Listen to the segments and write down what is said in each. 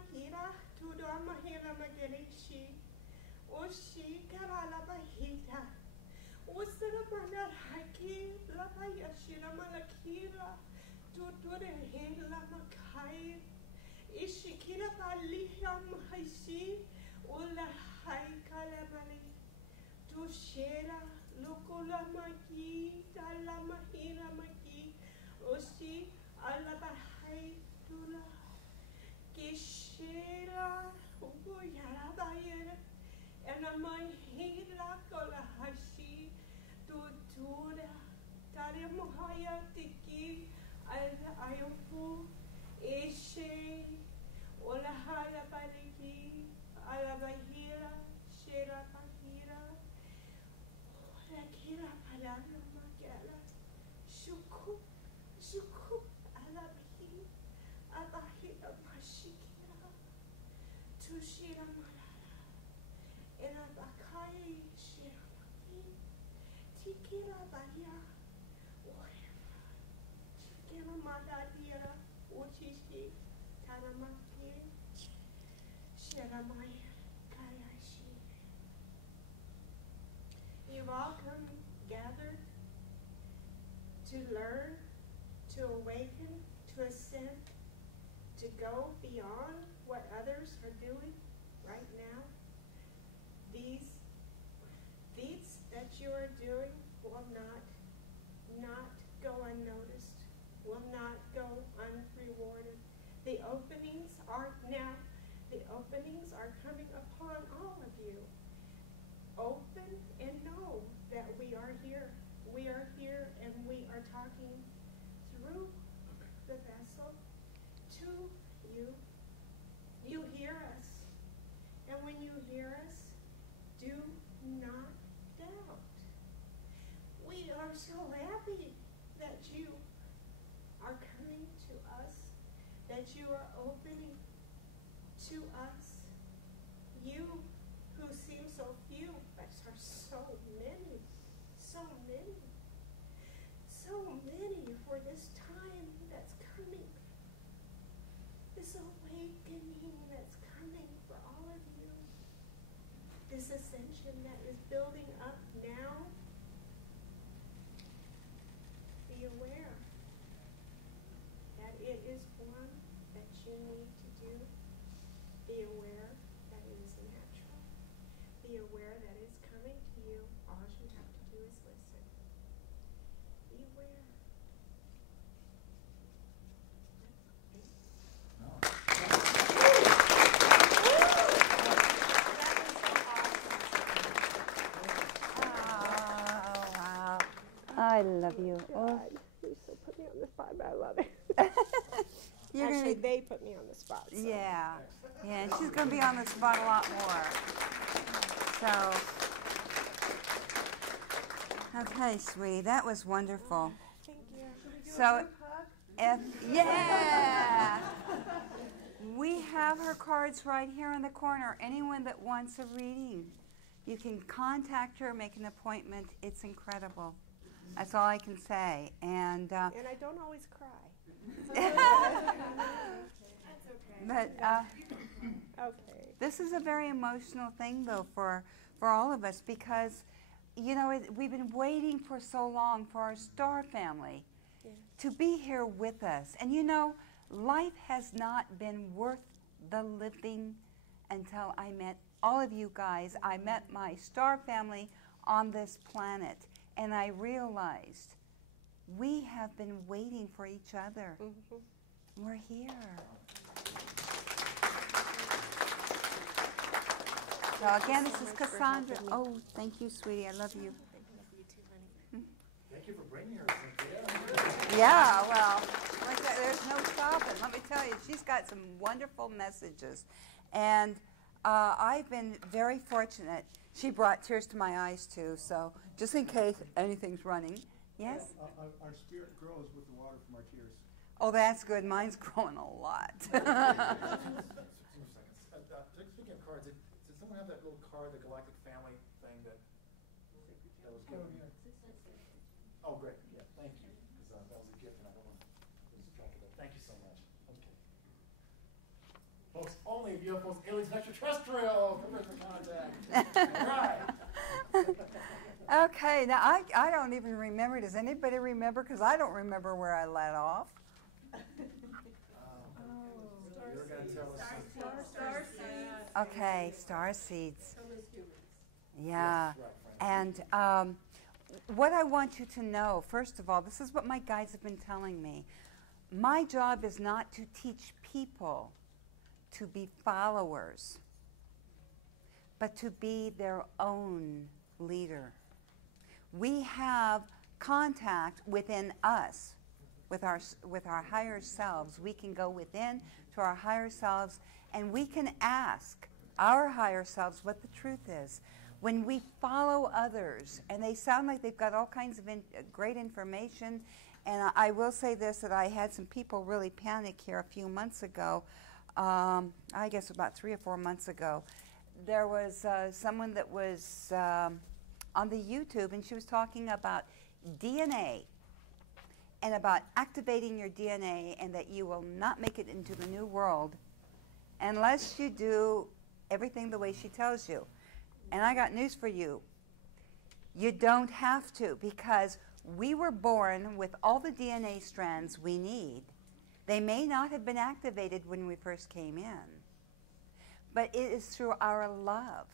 mahira, tudo mahira magerishi. Oshi karala bahita. Usara manaraki, lava yashira malakira. Tuture hela makai. Ishikira baliham haishi. Ula haikala mali. Tushera, lukula maki, tala mahira maki. Oshi alabahai tula. Kishera, uyara bayera. And a mahira kola hashi. Tutura, tare mohaya tiki. Ayapu, Eshe, Olahala Bariki, Alabahira, Shera Bahira, Lakira Palana Magala, Shuku, Shuku, Alabahi, Abahira Mashikira, Tushira Malala, Elabakai, Shira Mahi, Tikira Bahia. Madadira, Uchishi, Taramaki, Sheramaya, Kayashi. You've all come gathered to learn, to awaken, to ascend, to go beyond what others are doing right now. These feats that you are doing will not go unnoticed, will not go unrewarded. The openings are coming upon all of you. Open and know that we are here. We are here and we are talking through the vessel to you. You hear us. And when you hear us, do not doubt. We are so happy that you are coming to us, that you are opening to us. You who seem so few, but are so many, so many, so many for this time that's coming, this awakening that's coming for all of you, this ascension that is building up now. Be aware that it is one that you need to do. Be aware that it is natural. Be aware that it's coming to you. All you have to do is listen. Be aware. I love you. God, you so put me on the spot, but I love it. Actually, they put me on the spot. So. Yeah, and she's going to be on the spot a lot more. So, okay, sweetie, that was wonderful. Thank you. So, yeah, we have her cards right here in the corner. Anyone that wants a reading, you can contact her, make an appointment. It's incredible. That's all I can say. And I don't always cry. But okay. This is a very emotional thing, though, for all of us, because, you know, we've been waiting for so long for our star family to be here with us. And, you know, life has not been worth the living until I met all of you guys. I met my star family on this planet, and I realized we have been waiting for each other. Mm-hmm. We're here. So again, this is Cassandra. Oh, thank you, sweetie. I love you. You too, honey. Thank you for bringing her, Cynthia. Yeah, well, like that, there's no stopping. Let me tell you, she's got some wonderful messages. And I've been very fortunate. She brought tears to my eyes, too, so just in case anything's running. Yes? Our spirit grows with the water from our tears. Oh, that's good. Mine's growing a lot. Speaking of cards, did someone have that little card, the Galactic Family thing that was given? Oh, great. Yeah, thank you. Because that was a gift, and I don't want to lose track of that. Thank you so much. Okay. Folks, only UFOs, aliens, and extraterrestrial. Come in for contact. Right. Okay, now I don't even remember. Does anybody remember? Because I don't remember where I let off. You're going to tell us something. Star seeds. Okay, star seeds. Yeah. Yes, right, Frank. And what I want you to know, first of all, this is what my guides have been telling me. My job is not to teach people to be followers, but to be their own leader. We have contact within us, with our higher selves. We can go within to our higher selves, and we can ask our higher selves what the truth is. When we follow others, and they sound like they've got all kinds of great information, and I will say this, that I had some people really panic here a few months ago, I guess about 3 or 4 months ago. There was someone that was on the YouTube, and she was talking about DNA and about activating your DNA, and that you will not make it into the new world unless you do everything the way she tells you. And I got news for you. You don't have to, because we were born with all the DNA strands we need. They may not have been activated when we first came in, but it is through our love.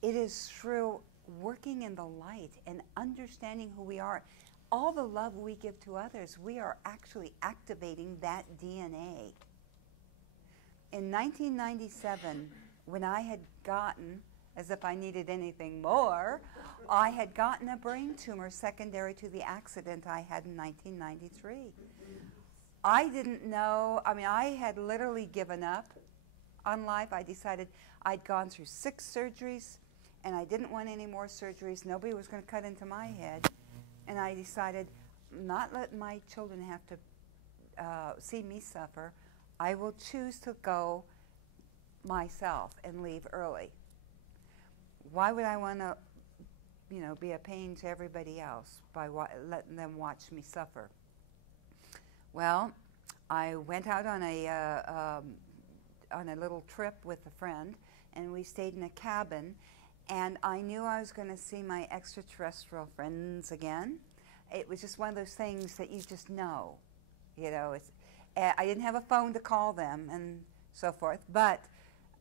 It is through working in the light and understanding who we are. All the love we give to others, we are actually activating that DNA. In 1997, when I had gotten, as if I needed anything more, I had gotten a brain tumor secondary to the accident I had in 1993. I didn't know, I mean, I had literally given up on life. I decided I'd gone through 6 surgeries, and I didn't want any more surgeries. Nobody was going to cut into my head. And I decided not let my children have to see me suffer. I will choose to go myself and leave early. Why would I want to, be a pain to everybody else by letting them watch me suffer? Well, I went out on a little trip with a friend, and we stayed in a cabin, and I knew I was going to see my extraterrestrial friends again. It was just one of those things that you just know. I didn't have a phone to call them and so forth, but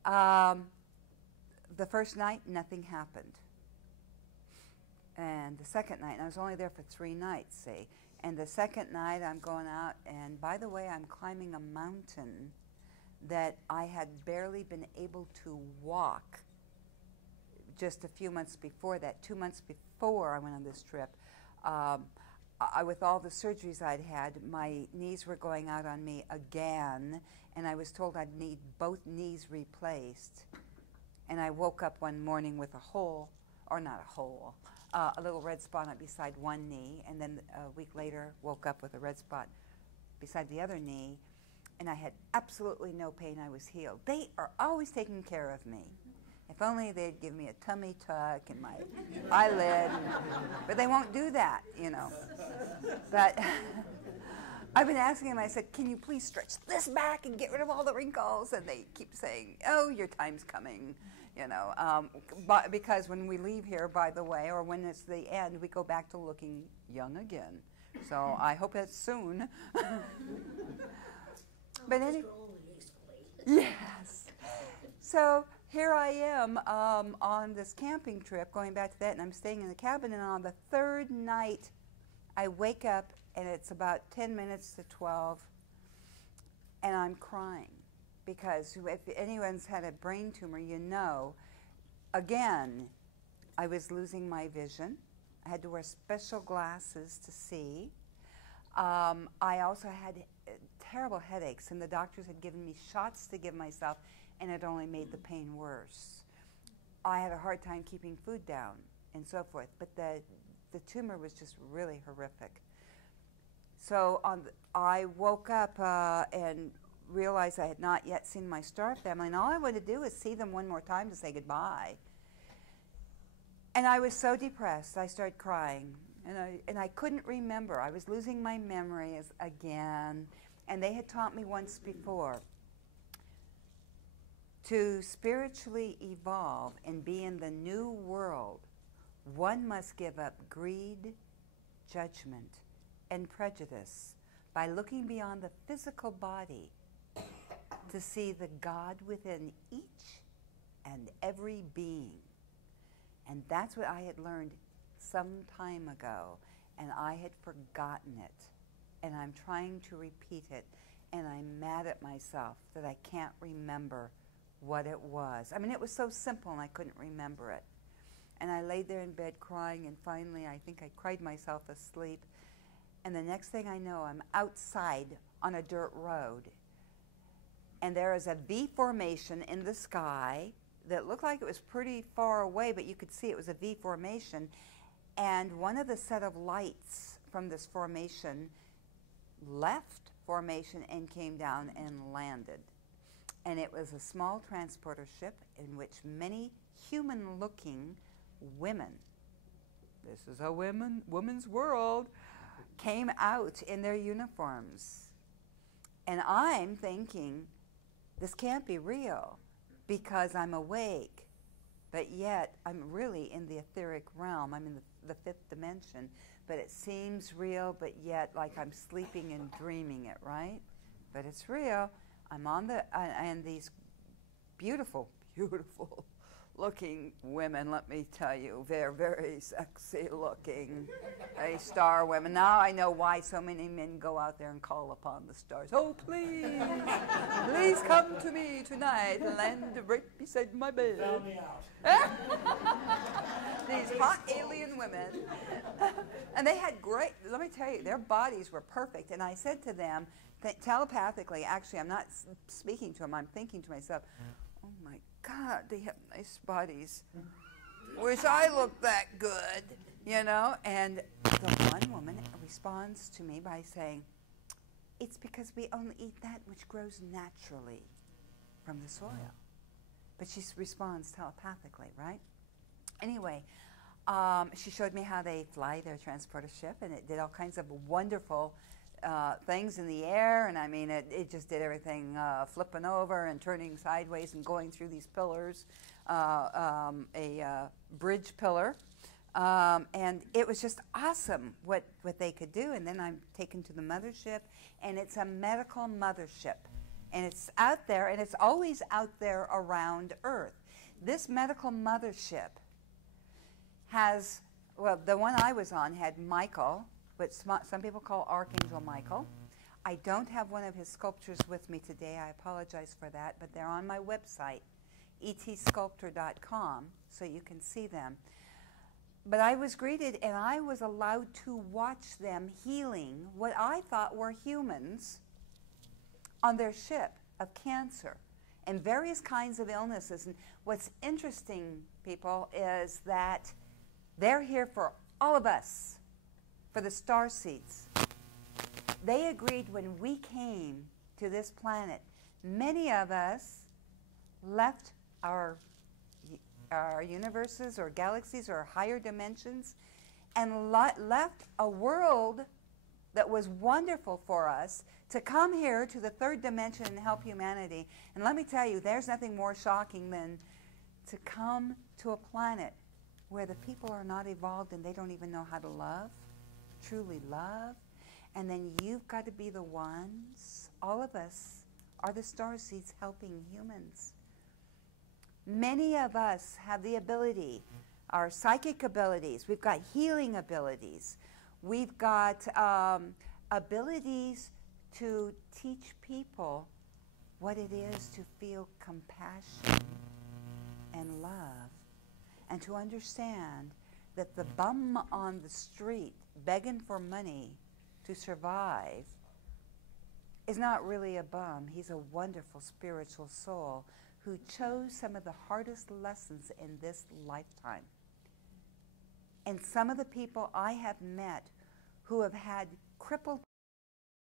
the first night, nothing happened. And the second night, and I was only there for 3 nights, see. And the second night, I'm going out, and by the way, I'm climbing a mountain that I had barely been able to walk just a few months before that. 2 months before I went on this trip, with all the surgeries I'd had, my knees were going out on me again, and I was told I'd need both knees replaced. And I woke up one morning with a hole, or not a hole, a little red spot beside one knee, and then a week later woke up with a red spot beside the other knee, and I had absolutely no pain. I was healed. They are always taking care of me. If only they'd give me a tummy tuck and my eyelid, but they won't do that, But I've been asking them, I said, can you please stretch this back and get rid of all the wrinkles? And they keep saying, oh, your time's coming, because when we leave here, by the way, or when it's the end, we go back to looking young again. So I hope it's soon. But yes. So here I am on this camping trip, going back to that, and I'm staying in the cabin, and on the 3rd night, I wake up, and it's about 10 minutes to 12, and I'm crying, because if anyone's had a brain tumor, again, I was losing my vision. I had to wear special glasses to see. I also had terrible headaches, and the doctors had given me shots to give myself, and it only made the pain worse. I had a hard time keeping food down and so forth, but the tumor was just really horrific. So I woke up and realized I had not yet seen my star family, and all I wanted to do is see them one more time to say goodbye. And I was so depressed, I started crying, and I couldn't remember. I was losing my memories again, and they had taught me once before, To spiritually evolve and be in the new world, one must give up greed, judgment, and prejudice by looking beyond the physical body to see the God within each and every being. And that's what I had learned some time ago, and I had forgotten it. And I'm trying to repeat it, and I'm mad at myself that I can't remember what it was. I mean, it was so simple and I couldn't remember it. And I laid there in bed crying, and finally I think I cried myself asleep. And the next thing I know, I'm outside on a dirt road, and there is a V formation in the sky that looked like it was pretty far away, but you could see it was a V formation. And one of the set of lights from this formation left formation and came down and landed. And it was a small transporter ship in which many human-looking women, this is a woman's world, came out in their uniforms. And I'm thinking, this can't be real because I'm awake, but yet I'm really in the etheric realm. I'm in the fifth dimension, but it seems real, but yet like I'm sleeping and dreaming it, right? But it's real. I'm on the, and these beautiful, beautiful looking women, let me tell you, they're very sexy looking. They star women. Now I know why so many men go out there and call upon the stars. Oh, please, please come to me tonight and land right beside my bed. Found me out. These hot alien women. And they had great, let me tell you, their bodies were perfect. And I said to them, telepathically, actually, I'm not speaking to them, I'm thinking to myself, oh my God, they have nice bodies. Wish I looked that good, you know? And the one woman responds to me by saying, it's because we only eat that which grows naturally from the soil. But she responds telepathically, right? Anyway, she showed me how they fly their transporter ship, and it did all kinds of wonderful things in the air, and I mean, it just did everything, flipping over and turning sideways and going through these pillars, a bridge pillar, and it was just awesome what they could do. And then I'm taken to the mothership, and it's a medical mothership, and it's out there, and it's always out there around Earth. This medical mothership has, well, the one I was on had Michael, what some people call Archangel Michael. I don't have one of his sculptures with me today. I apologize for that, but they're on my website, etsculptor.com, so you can see them. But I was greeted, and I was allowed to watch them healing what I thought were humans on their ship of cancer and various kinds of illnesses. And what's interesting, people, is that they're here for all of us, for the star seeds. They agreed when we came to this planet, many of us left our universes or galaxies or higher dimensions and left a world that was wonderful for us to come here to the third dimension and help humanity. And let me tell you, there's nothing more shocking than to come to a planet where the people are not evolved and they don't even know how to love, truly love. And then you've got to be the ones, all of us are the star seeds helping humans. Many of us have the ability, our psychic abilities, we've got healing abilities, we've got abilities to teach people what it is to feel compassion and love, and to understand that the bum on the street begging for money to survive is not really a bum. He's a wonderful spiritual soul who chose some of the hardest lessons in this lifetime. And some of the people I have met who have had crippled